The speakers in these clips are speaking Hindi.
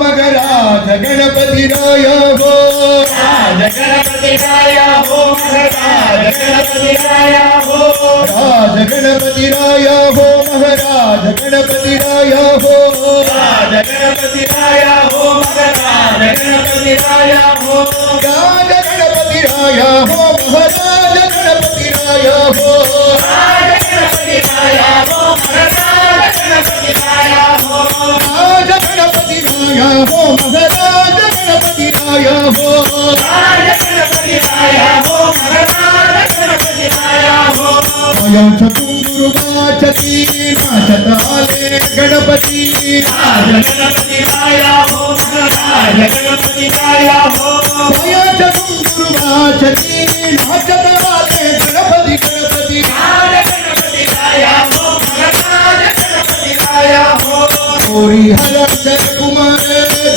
मगराज गणपति राय हो राज गणपति राय हो महाराज गणपति राय हो राज गणपति राय हो महाराज गणपति राय हो राज गणपति राय हो महाराज गणपति राय हो राज गणपति राय हो महाराज गणपति राय हो राज गणपति राय हो महाराज गणपति राय हो राज गणपति राय हो महाराज गणपति राय हो राज गणपति राय हो महाराज गणपति राय हो अयं चतुर्वाचती नाचत आले गणपती राज गणपति राय हो महाराज गणपति राय हो अयं चतुर्वाचती नाचत आले गणपती गणपती राज गणपति राय हो महाराज गणपति राय हो गौरी हर कुमार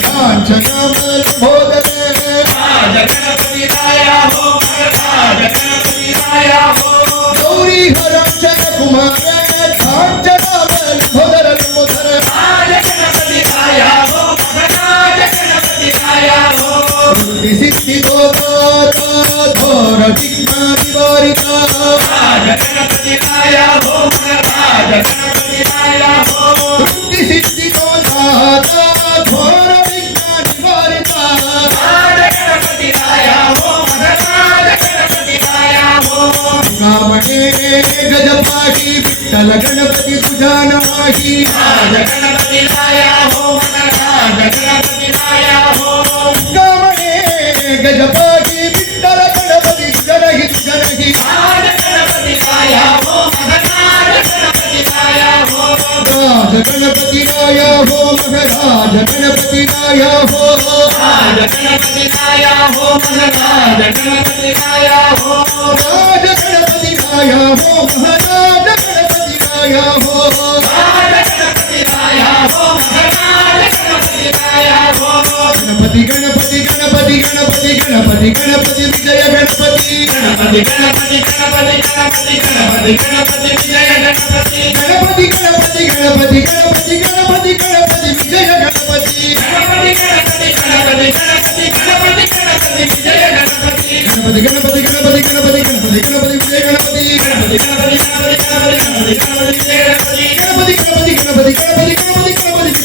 कांचनामल भोदरे राज गणपति राय हो महाराज गणपति राय हो गौरी हर कुमार कांचनामल भोदर भोदर राज गणपति राय हो महाराज गणपति राय हो सिद्धि दोता घोर विघ्न निवारिता राज गणपति राय हो महाराज गणपति राय हो सिद्धि दोता घोर विघ्न निवारिता राज गणपति राय हो महाराज गणपति राय हो रामणे गजपाही विठ्ठल गणपती तुझा नमाही राज गणपति राय हो महाराज गणपति राय हो रामणे गजपाही विठ्ठल गणपती तुझा जनही राज गणपति राय हो महाराज गणपति राय हो राज गणपती राय हो महाराज गणपती राय हो राज गणपति राय हो महाराज गणपति राय हो राज गणपती राय हो महाराज गणपती राय हो राज गणपति राय हो महाराज गणपति राय हो गणपती गणपती गणपती गणपती गणपती गणपती विजय गणपती गणपति गणपति गणपति गणपति गणपति गणपति विजय गणपति गणपती गणपती गणपती गणपती गणपती गणपती विजय गणपती गणपति गणपति गणपति गणपति गणपति गणपति विजय गणपति गणपती गणपती गणपती गणपती गणपती गणपती विजय गणपती गणपति गणपति गणपति गणपति गणपति गणपति विजय गणपति गणपती गणपती गणपती गणपती गणपती गणपती